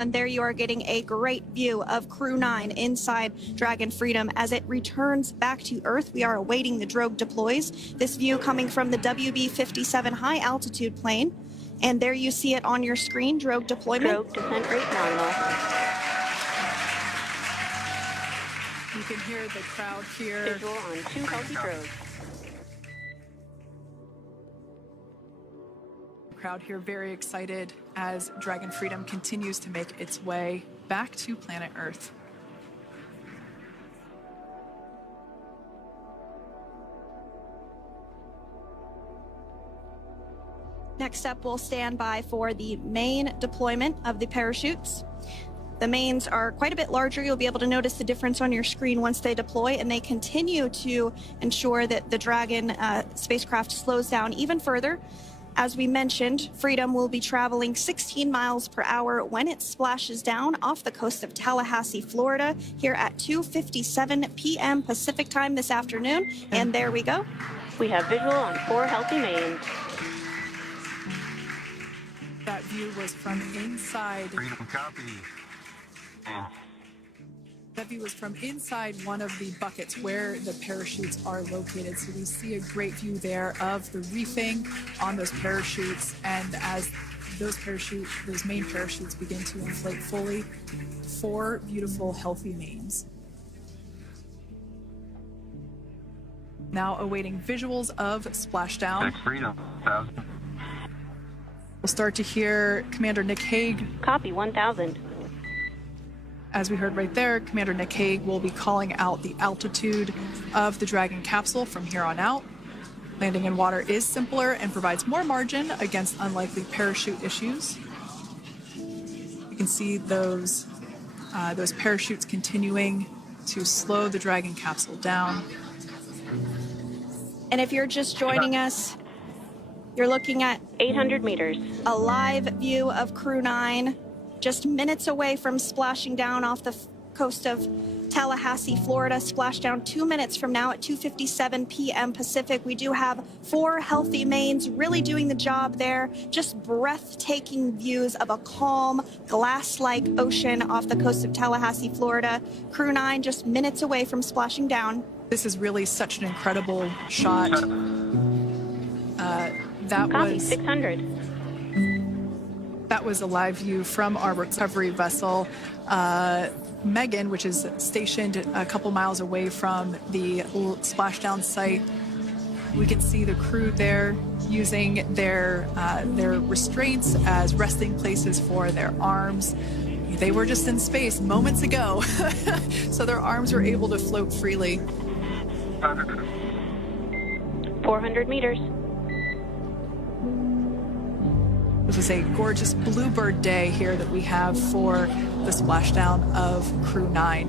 And there you are getting a great view of Crew 9 inside Dragon Freedom as it returns back to Earth. We are awaiting the drogue deploys. This view coming from the WB-57 high altitude plane. And there you see it on your screen, drogue deployment. Drogue descent rate nominal. You can hear the crowd here. Visual on 2 healthy drogues. Crowd here very excited as Dragon Freedom continues to make its way back to planet Earth. Next up, we'll stand by for the main deployment of the parachutes. The mains are quite a bit larger. You'll be able to notice the difference on your screen once they deploy, and they continue to ensure that the Dragon spacecraft slows down even further. As we mentioned, Freedom will be traveling 16 miles per hour when it splashes down off the coast of Tallahassee, Florida, here at 2:57 p.m. Pacific time this afternoon. And there we go. We have visual on 4 healthy mains. That view was from inside. Freedom copy. That view was from inside one of the buckets where the parachutes are located. So we see a great view there of the reefing on those parachutes. And as those main parachutes begin to inflate fully, 4 beautiful, healthy mains. Now awaiting visuals of splashdown. Freedom, 1,000. We'll start to hear Commander Nick Hague. Copy, 1,000. As we heard right there, Commander Nick Hague will be calling out the altitude of the Dragon capsule from here on out. Landing in water is simpler and provides more margin against unlikely parachute issues. You can see those parachutes continuing to slow the Dragon capsule down. And if you're just joining us, you're looking at 800 meters. A live view of Crew 9. Just minutes away from splashing down off the coast of Tallahassee, Florida. Splashdown 2 minutes from now at 2:57 p.m. Pacific. We do have 4 healthy mains really doing the job there. Just breathtaking views of a calm, glass-like ocean off the coast of Tallahassee, Florida. Crew 9 just minutes away from splashing down. This is really such an incredible shot. Copy, 600. That was a live view from our recovery vessel, Megan, which is stationed a couple miles away from the splashdown site. We can see the crew there using their restraints as resting places for their arms. They were just in space moments ago, so their arms were able to float freely. 400 meters. This is a gorgeous bluebird day here that we have for the splashdown of Crew 9.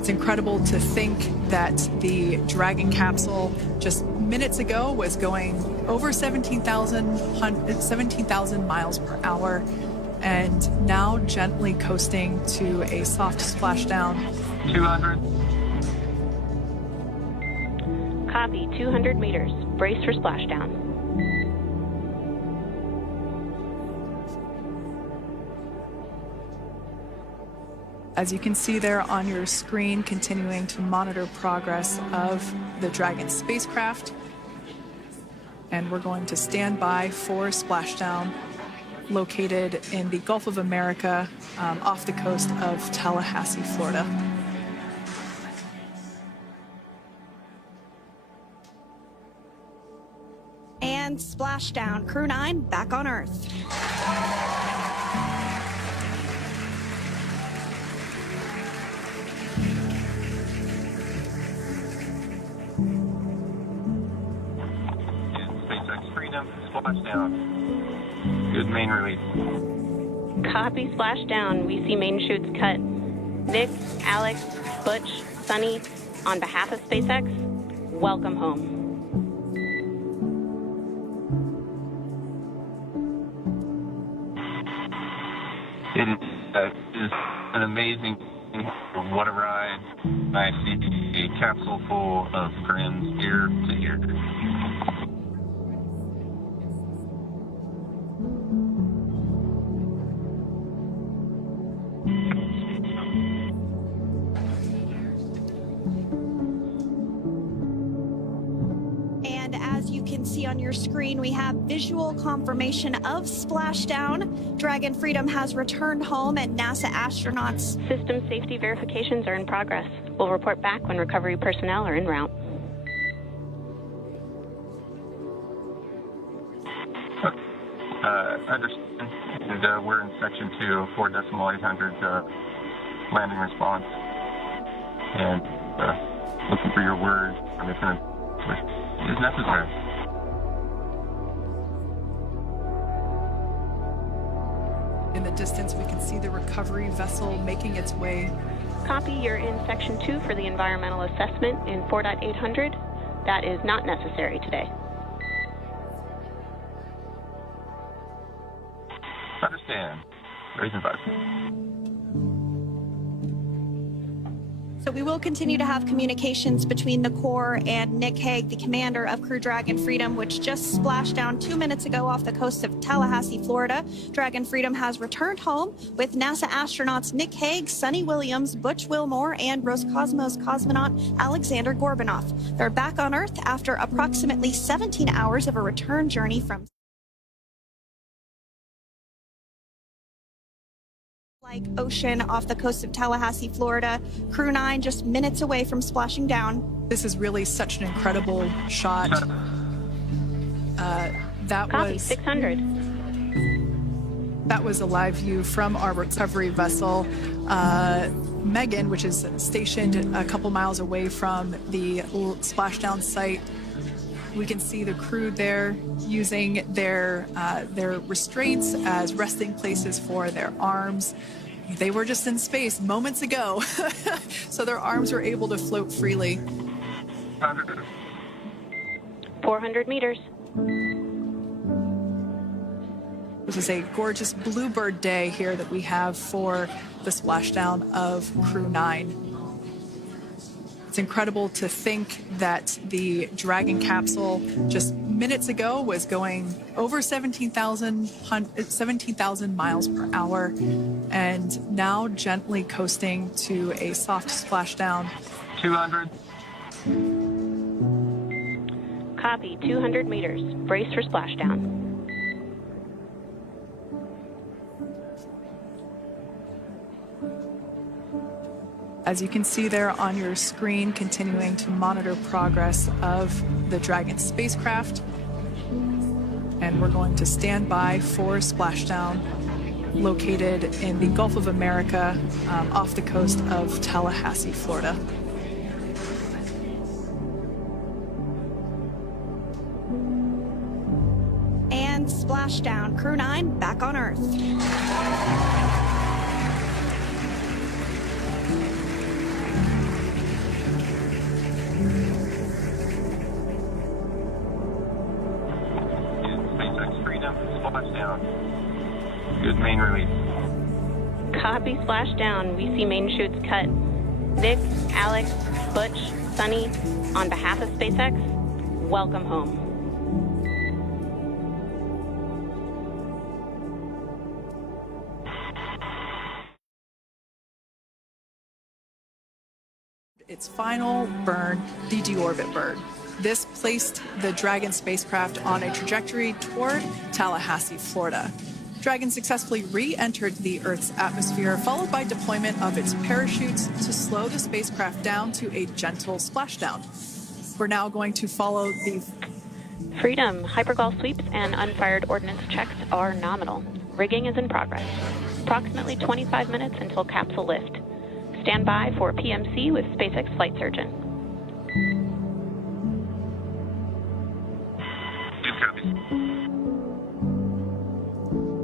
It's incredible to think that the Dragon capsule just minutes ago was going over 17,000 miles per hour and now gently coasting to a soft splashdown. 200. Copy, 200 meters. Brace for splashdown. As you can see there on your screen, continuing to monitor progress of the Dragon spacecraft. And we're going to stand by for splashdown, located in the Gulf of America, off the coast of Tallahassee, Florida. And splashdown. Crew 9 back on Earth. Splashdown. Good main release. Copy, splashdown. We see main chutes cut. Nick, Alex, Butch, Sunny, on behalf of SpaceX, welcome home. It is an amazing, what a ride. I see a capsule full of grins ear to ear. you can see on your screen, we have visual confirmation of splashdown. Dragon Freedom has returned home, and NASA astronauts. System safety verifications are in progress. We'll report back when recovery personnel are en route. Understand. And we're in section 2, 4.800 landing response. And looking for your word on if it is necessary. In the distance, we can see the recovery vessel making its way. Copy, you're in section 2 for the environmental assessment in 4.800. That is not necessary today. Understand. Raising 5. So we will continue to have communications between the Corps and Nick Hague, the commander of Crew Dragon Freedom, which just splashed down 2 minutes ago off the coast of Tallahassee, Florida. Dragon Freedom has returned home with NASA astronauts Nick Hague, Sunny Williams, Butch Wilmore, and Roscosmos cosmonaut Alexander Gorbunov. They're back on Earth after approximately 17 hours of a return journey from ocean off the coast of Tallahassee, Florida. Crew 9 just minutes away from splashing down. This is really such an incredible shot. Copy, 600. That was a live view from our recovery vessel, Megan, which is stationed a couple miles away from the splashdown site. We can see the crew there using their restraints as resting places for their arms. They were just in space moments ago, so their arms were able to float freely. 400 meters. This is a gorgeous bluebird day here that we have for the splashdown of Crew 9. It's incredible to think that the Dragon capsule just minutes ago was going over 17,000 miles per hour and now gently coasting to a soft splashdown. 200. Copy, 200 meters. Brace for splashdown. As you can see there on your screen, continuing to monitor progress of the Dragon spacecraft. And we're going to stand by for splashdown, located in the Gulf of America, off the coast of Tallahassee, Florida. And splashdown. Crew 9 back on Earth. Down. Good main release. Copy, splashdown. We see main chutes cut. Nick, Alex, Butch, Sunny, on behalf of SpaceX, welcome home. Its final burn, the deorbit burn. This placed the Dragon spacecraft on a trajectory toward Tallahassee, Florida. Dragon successfully re-entered the Earth's atmosphere, followed by deployment of its parachutes to slow the spacecraft down to a gentle splashdown. We're now going to follow the Freedom, hypergol sweeps and unfired ordnance checks are nominal. Rigging is in progress. Approximately 25 minutes until capsule lift. Stand by for PMC with SpaceX flight surgeon.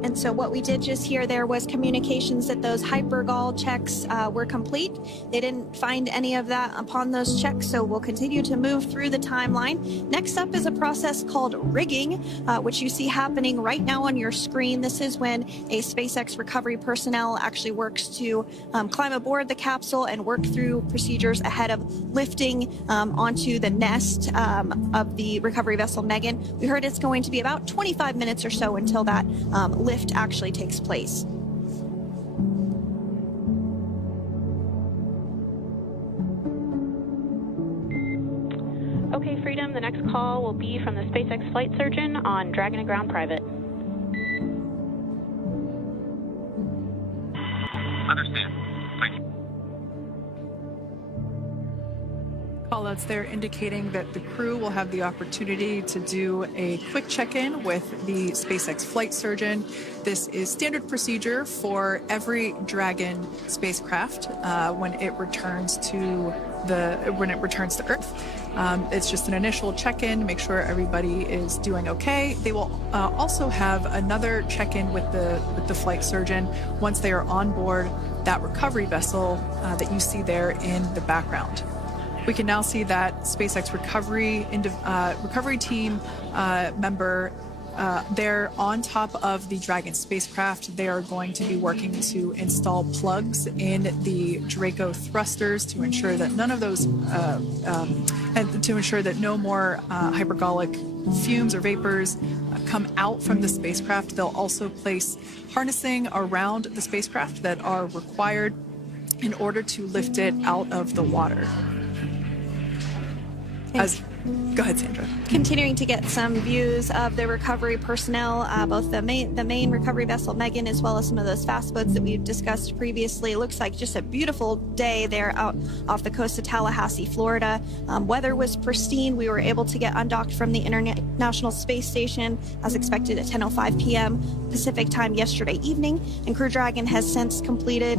And so what we did just hear there was communications that those hypergol checks were complete. They didn't find any of that upon those checks, so we'll continue to move through the timeline. Next up is a process called rigging, which you see happening right now on your screen. This is when a SpaceX recovery personnel actually works to climb aboard the capsule and work through procedures ahead of lifting onto the nest of the recovery vessel Megan. We heard it's going to be about 25 minutes or so until that lift actually takes place. Okay, Freedom, the next call will be from the SpaceX flight surgeon on Dragon to Ground Private. Understand. Thank you. Callouts there indicating that the crew will have the opportunity to do a quick check-in with the SpaceX flight surgeon. This is standard procedure for every Dragon spacecraft when it returns to Earth. It's just an initial check-in, make sure everybody is doing okay. They will also have another check-in with the flight surgeon once they are on board that recovery vessel that you see there in the background. We can now see that SpaceX recovery team member they're on top of the Dragon spacecraft. They are going to be working to install plugs in the Draco thrusters to ensure that none of those, and to ensure that no more hypergolic fumes or vapors come out from the spacecraft. They'll also place harnessing around the spacecraft that are required in order to lift it out of the water. Go ahead, Sandra. Continuing to get some views of the recovery personnel, both the main recovery vessel Megan, as well as some of those fast boats that we've discussed previously. It looks like just a beautiful day there out off the coast of Tallahassee, Florida. Weather was pristine. We were able to get undocked from the International Space Station as expected at 10:05 p.m. Pacific time yesterday evening, and Crew Dragon has since completed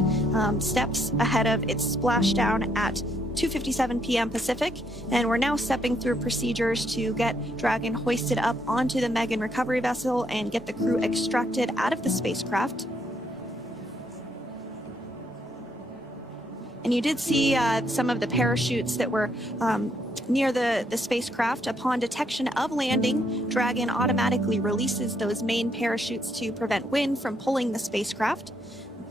steps ahead of its splashdown at 2:57 p.m. Pacific, and we're now stepping through procedures to get Dragon hoisted up onto the Megan recovery vessel and get the crew extracted out of the spacecraft. And you did see some of the parachutes that were near the spacecraft. Upon detection of landing, Dragon automatically releases those main parachutes to prevent wind from pulling the spacecraft.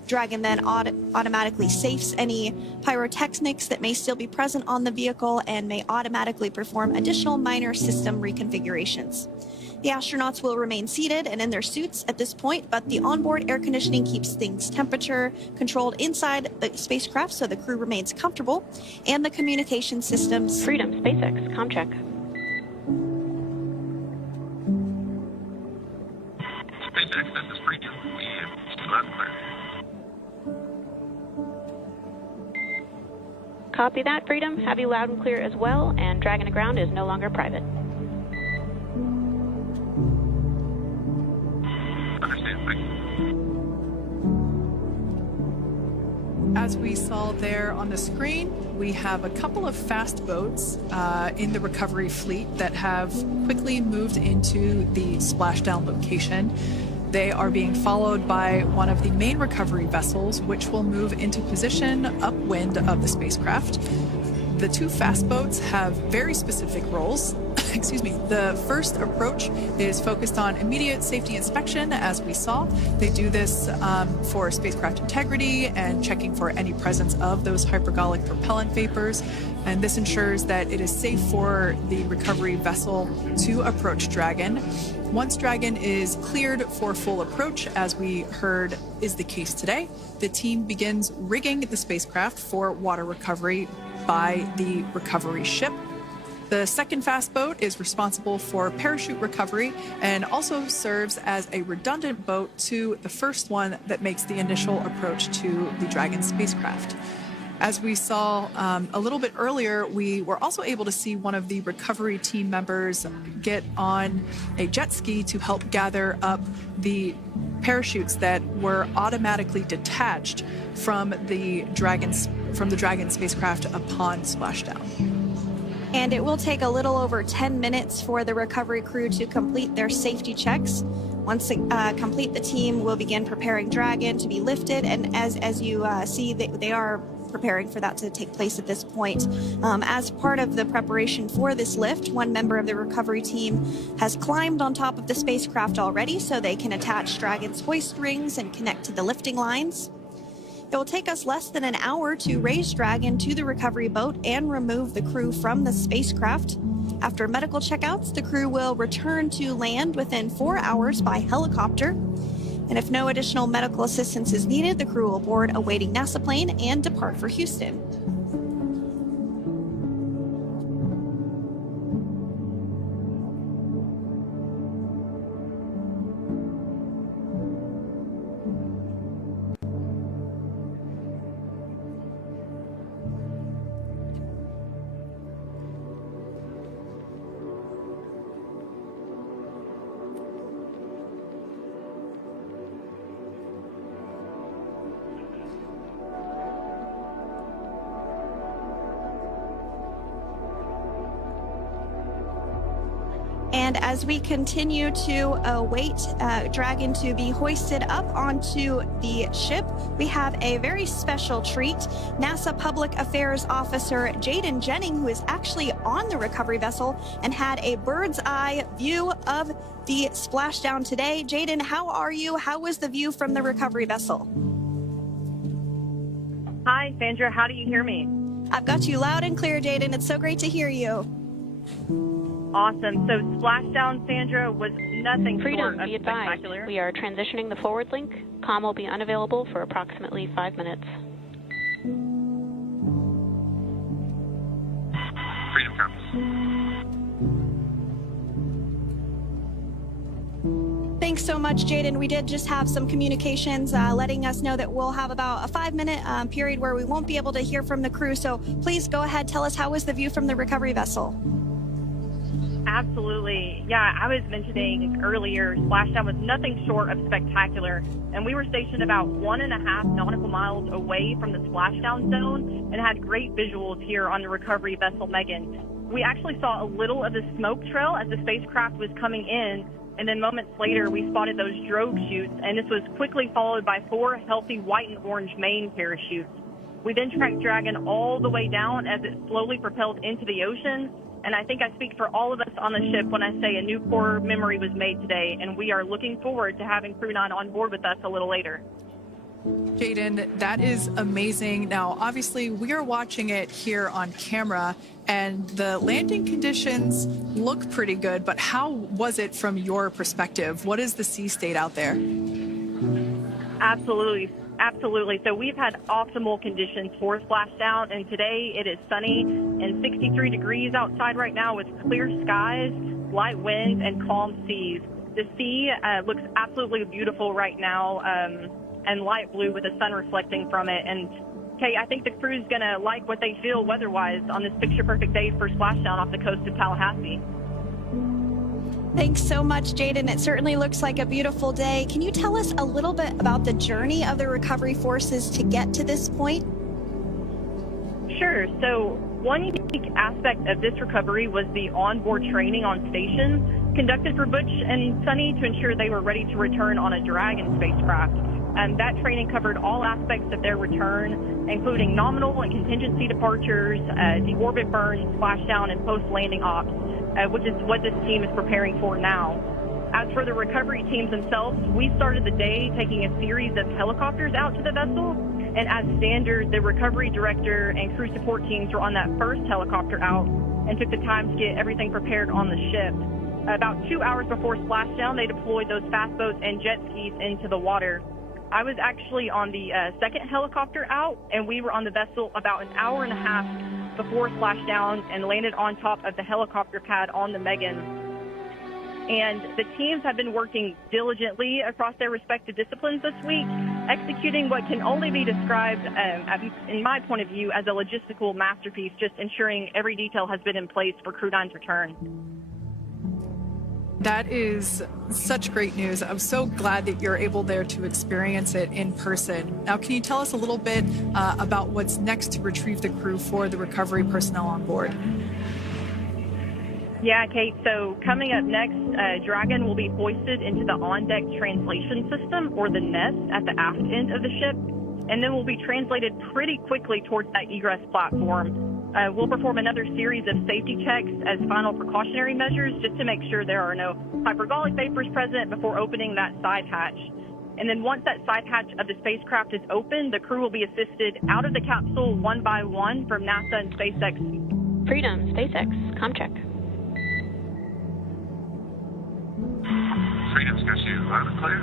Dragon then automatically safes any pyrotechnics that may still be present on the vehicle and may automatically perform additional minor system reconfigurations. The astronauts will remain seated and in their suits at this point, but the onboard air conditioning keeps things temperature controlled inside the spacecraft so the crew remains comfortable, and the communication systems... Freedom, SpaceX, comm check. SpaceX, this is Freedom. We still have clear. Copy that, Freedom. Have you loud and clear as well, and Dragon to Ground is no longer private. Understand. Thank you. As we saw there on the screen, we have a couple of fast boats in the recovery fleet that have quickly moved into the splashdown location. They are being followed by one of the main recovery vessels, which will move into position upwind of the spacecraft. The two fast boats have very specific roles. Excuse me. The first approach is focused on immediate safety inspection, as we saw. They do this for spacecraft integrity and checking for any presence of those hypergolic propellant vapors. And this ensures that it is safe for the recovery vessel to approach Dragon. Once Dragon is cleared for full approach, as we heard is the case today, the team begins rigging the spacecraft for water recovery by the recovery ship. The second fast boat is responsible for parachute recovery and also serves as a redundant boat to the first one that makes the initial approach to the Dragon spacecraft. As we saw a little bit earlier, we were also able to see one of the recovery team members get on a jet ski to help gather up the parachutes that were automatically detached from the Dragon spacecraft upon splashdown. And it will take a little over 10 minutes for the recovery crew to complete their safety checks. Once complete, the team will begin preparing Dragon to be lifted, and as you see, they are preparing for that to take place at this point. As part of the preparation for this lift, one member of the recovery team has climbed on top of the spacecraft already so they can attach Dragon's hoist rings and connect to the lifting lines. It will take us less than an hour to raise Dragon to the recovery boat and remove the crew from the spacecraft. After medical checkouts, the crew will return to land within 4 hours by helicopter. And if no additional medical assistance is needed, the crew will board a waiting NASA plane and depart for Houston. And as we continue to await Dragon to be hoisted up onto the ship, we have a very special treat. NASA Public Affairs Officer Jaden Jennings, who is actually on the recovery vessel and had a bird's eye view of the splashdown today. Jaden, how are you? How was the view from the recovery vessel? Hi, Sandra. How do you hear me? I've got you loud and clear, Jaden. It's so great to hear you. Awesome. So splashdown, Sandra, was nothing Freedom, short of be advised. spectacular. We are transitioning the forward link. Comm will be unavailable for approximately 5 minutes. Freedom comes. Thanks so much, Jaden. We did just have some communications letting us know that we'll have about a 5-minute period where we won't be able to hear from the crew. So please go ahead, tell us, how was the view from the recovery vessel? Absolutely. Yeah, I was mentioning earlier, splashdown was nothing short of spectacular. And we were stationed about 1.5 nautical miles away from the splashdown zone and had great visuals here on the recovery vessel Megan. We actually saw a little of the smoke trail as the spacecraft was coming in. And then moments later, we spotted those drogue chutes, and this was quickly followed by 4 healthy white and orange main parachutes. We then tracked Dragon all the way down as it slowly propelled into the ocean. And I think I speak for all of us on the ship when I say a new core memory was made today, and we are looking forward to having Crew 9 on board with us a little later. Jaden, that is amazing. Now, obviously, we are watching it here on camera, and the landing conditions look pretty good, but how was it from your perspective? What is the sea state out there? Absolutely. Absolutely. So we've had optimal conditions for splashdown, and today it is sunny and 63 degrees outside right now with clear skies, light winds, and calm seas. The sea looks absolutely beautiful right now, and light blue with the sun reflecting from it. And Kate, I think the crew's going to like what they feel weather-wise on this picture-perfect day for splashdown off the coast of Tallahassee. Thanks so much, Jaden. It certainly looks like a beautiful day. Can you tell us a little bit about the journey of the recovery forces to get to this point? Sure. So one unique aspect of this recovery was the onboard training on station conducted for Butch and Sunny to ensure they were ready to return on a Dragon spacecraft. That training covered all aspects of their return, including nominal and contingency departures, deorbit burns, splashdown, and post-landing ops, which is what this team is preparing for now. As for the recovery teams themselves, we started the day taking a series of helicopters out to the vessel, and as standard, the recovery director and crew support teams were on that first helicopter out and took the time to get everything prepared on the ship. About 2 hours before splashdown, they deployed those fast boats and jet skis into the water. I was actually on the second helicopter out, and we were on the vessel about an hour and a half before splashdown and landed on top of the helicopter pad on the Megan. And the teams have been working diligently across their respective disciplines this week, executing what can only be described, in my point of view, as a logistical masterpiece, just ensuring every detail has been in place for Crew 9's return. That is such great news. I'm so glad that you're able there to experience it in person. Now, can you tell us a little bit about what's next to retrieve the crew for the recovery personnel on board? Yeah, Kate. So coming up next, Dragon will be hoisted into the on-deck translation system, or the nest, at the aft end of the ship, and then will be translated pretty quickly towards that egress platform. We'll perform another series of safety checks as final precautionary measures just to make sure there are no hypergolic vapors present before opening that side hatch. And then once that side hatch of the spacecraft is open, the crew will be assisted out of the capsule one by one from NASA and SpaceX. Freedom, SpaceX, comm check. Freedom's got you loud and clear.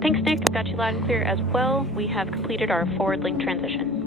Thanks, Nick. I've got you loud and clear as well. We have completed our forward link transition.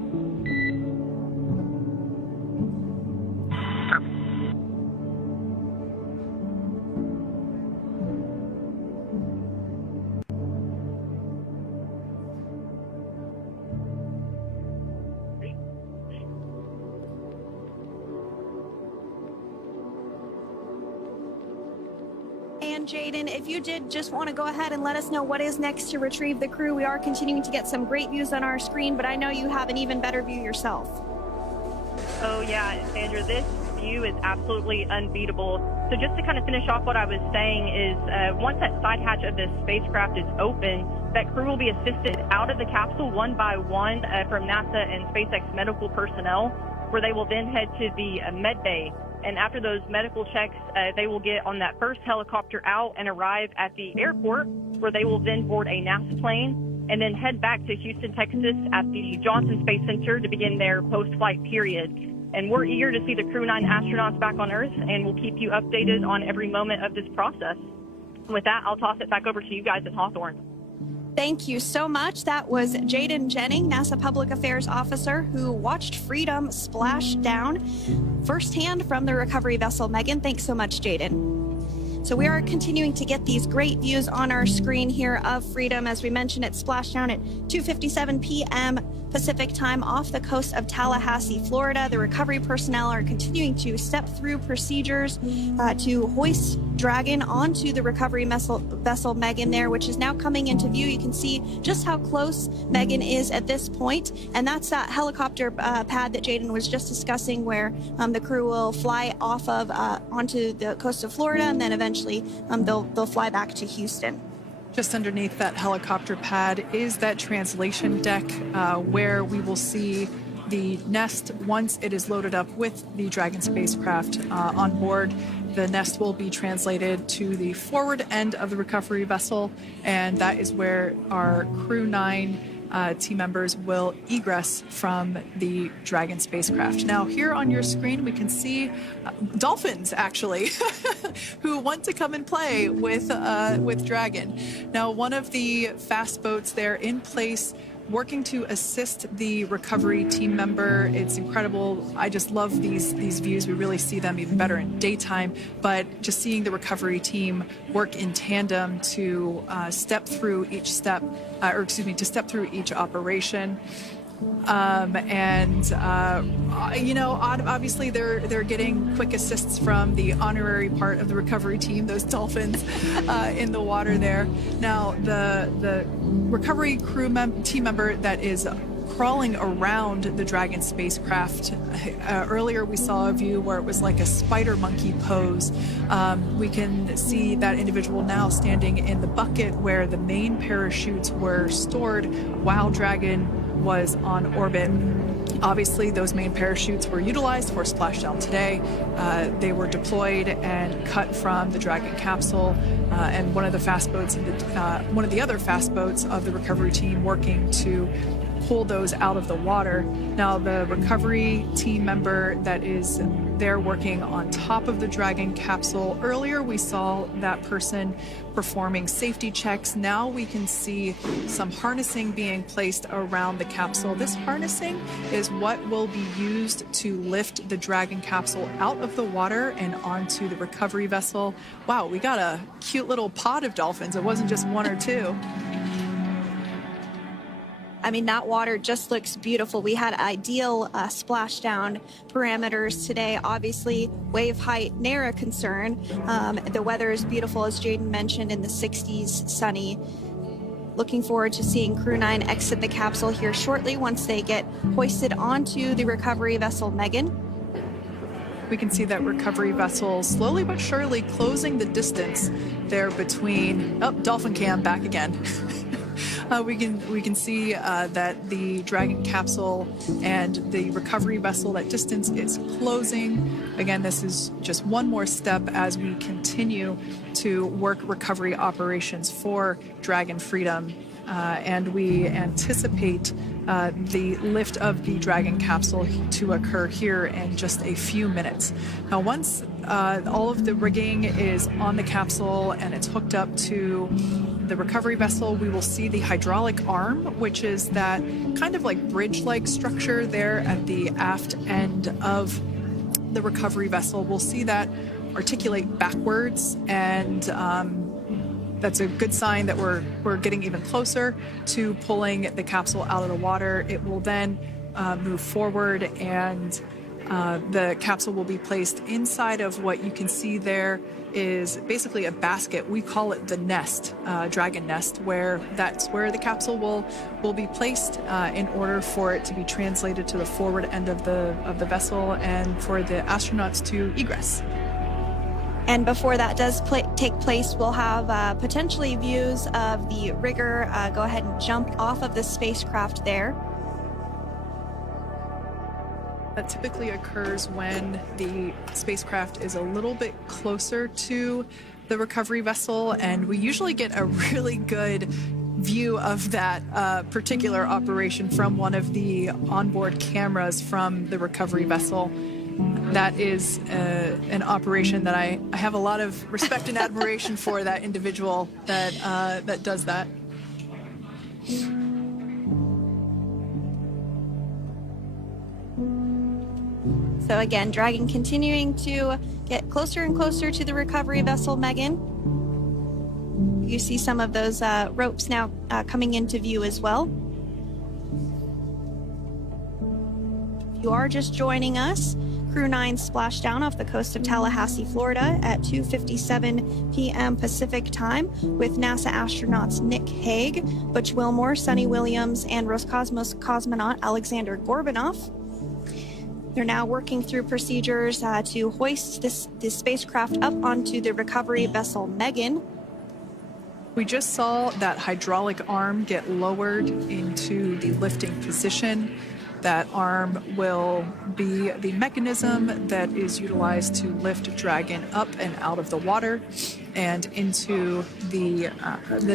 And Jaden, if you did just want to go ahead and let us know what is next to retrieve the crew. We are continuing to get some great views on our screen, but I know you have an even better view yourself. Oh, yeah, Sandra, this view is absolutely unbeatable. So just to kind of finish off what I was saying is once that side hatch of the spacecraft is open, that crew will be assisted out of the capsule one by one from NASA and SpaceX medical personnel, where they will then head to the med bay. And after those medical checks, they will get on that first helicopter out and arrive at the airport, where they will then board a NASA plane and then head back to Houston, Texas at the Johnson Space Center to begin their post-flight period. And we're eager to see the Crew 9 astronauts back on Earth, and we'll keep you updated on every moment of this process. With that, I'll toss it back over to you guys at Hawthorne. Thank you so much. That was Jaden Jennings, NASA Public Affairs Officer, who watched Freedom splash down firsthand from the recovery vessel Megan. Thanks so much, Jaden. So we are continuing to get these great views on our screen here of Freedom. As we mentioned, it splashed down at 2:57 p.m. Pacific time off the coast of Tallahassee, Florida. The recovery personnel are continuing to step through procedures to hoist Dragon onto the recovery vessel Megan there, which is now coming into view. You can see just how close Megan is at this point, and that's that helicopter pad that Jaden was just discussing, where the crew will fly off of onto the coast of Florida, and then eventually they'll fly back to Houston. Just underneath that helicopter pad is that translation deck where we will see the nest once it is loaded up with the Dragon spacecraft on board. The nest will be translated to the forward end of the recovery vessel, and that is where our Crew 9 team members will egress from the Dragon spacecraft. Now, here on your screen, we can see dolphins, actually, who want to come and play with Dragon. Now, one of the fast boats there in place, working to assist the recovery team member. It's incredible. I just love these views. We really see them even better in daytime, but just seeing the recovery team work in tandem to step through each step, to step through each operation. Obviously they're getting quick assists from the honorary part of the recovery team, those dolphins in the water there. Now, the recovery team member that is crawling around the Dragon spacecraft. Earlier we saw a view where it was like a spider monkey pose. We can see that individual now standing in the bucket where the main parachutes were stored while Dragon was on orbit. Obviously, those main parachutes were utilized for splashdown today. They were deployed and cut from the Dragon capsule, and one of the other fast boats of the recovery team working to pull those out of the water. Now, the recovery team member that is there working on top of the Dragon capsule, earlier we saw that person performing safety checks. Now we can see some harnessing being placed around the capsule. This harnessing is what will be used to lift the Dragon capsule out of the water and onto the recovery vessel. Wow, we got a cute little pod of dolphins. It wasn't just one or two. I mean, that water just looks beautiful. We had ideal splashdown parameters today. Obviously, wave height, ne'er a concern. The weather is beautiful, as Jaden mentioned, in the 60s, sunny. Looking forward to seeing Crew 9 exit the capsule here shortly once they get hoisted onto the recovery vessel Megan. We can see that recovery vessel slowly but surely closing the distance there between... Oh, dolphin cam back again. We can see that the Dragon capsule and the recovery vessel, that distance is closing. Again, this is just one more step as we continue to work recovery operations for Dragon Freedom. And we anticipate the lift of the Dragon capsule to occur here in just a few minutes. Now, once all of the rigging is on the capsule and it's hooked up to the recovery vessel, we will see the hydraulic arm, which is that kind of like bridge-like structure there at the aft end of the recovery vessel. We'll see that articulate backwards, and that's a good sign that we're getting even closer to pulling the capsule out of the water. It will then move forward and The capsule will be placed inside of what you can see there is basically a basket. We call it the nest, dragon nest, where that's where the capsule will be placed in order for it to be translated to the forward end of the vessel and for the astronauts to egress. And before that does take place, we'll have potentially views of the rigger go ahead and jump off of the spacecraft there. That typically occurs when the spacecraft is a little bit closer to the recovery vessel, and we usually get a really good view of that particular operation from one of the onboard cameras from the recovery vessel. That is an operation that I have a lot of respect and admiration for, that individual that does that. So again, Dragon continuing to get closer and closer to the recovery vessel, Megan. You see some of those ropes now coming into view as well. If you are just joining us, Crew 9 splashed down off the coast of Tallahassee, Florida at 2:57 p.m. Pacific time with NASA astronauts Nick Hague, Butch Wilmore, Sunny Williams, and Roscosmos cosmonaut Alexander Gorbanov. They're now working through procedures to hoist this spacecraft up onto the recovery vessel Megan. We just saw that hydraulic arm get lowered into the lifting position. That arm will be the mechanism that is utilized to lift Dragon up and out of the water and into the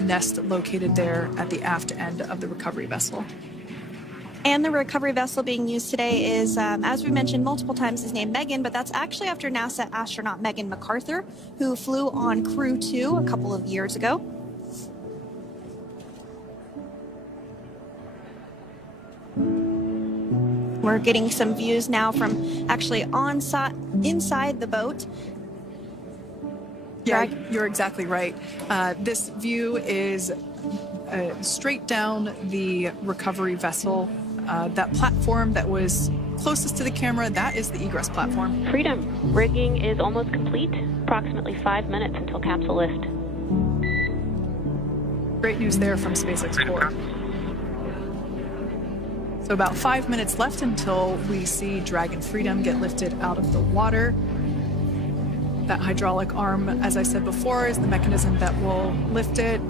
nest located there at the aft end of the recovery vessel. And the recovery vessel being used today is, as we mentioned multiple times, is named Megan, but that's actually after NASA astronaut Megan MacArthur, who flew on Crew 2 a couple of years ago. We're getting some views now from actually inside the boat. Yeah, you're exactly right. This view is straight down the recovery vessel. That platform that was closest to the camera, that is the egress platform. Freedom, rigging is almost complete. Approximately 5 minutes until capsule lift. Great news there from SpaceX Core. So about 5 minutes left until we see Dragon Freedom get lifted out of the water. That hydraulic arm, as I said before, is the mechanism that will lift it.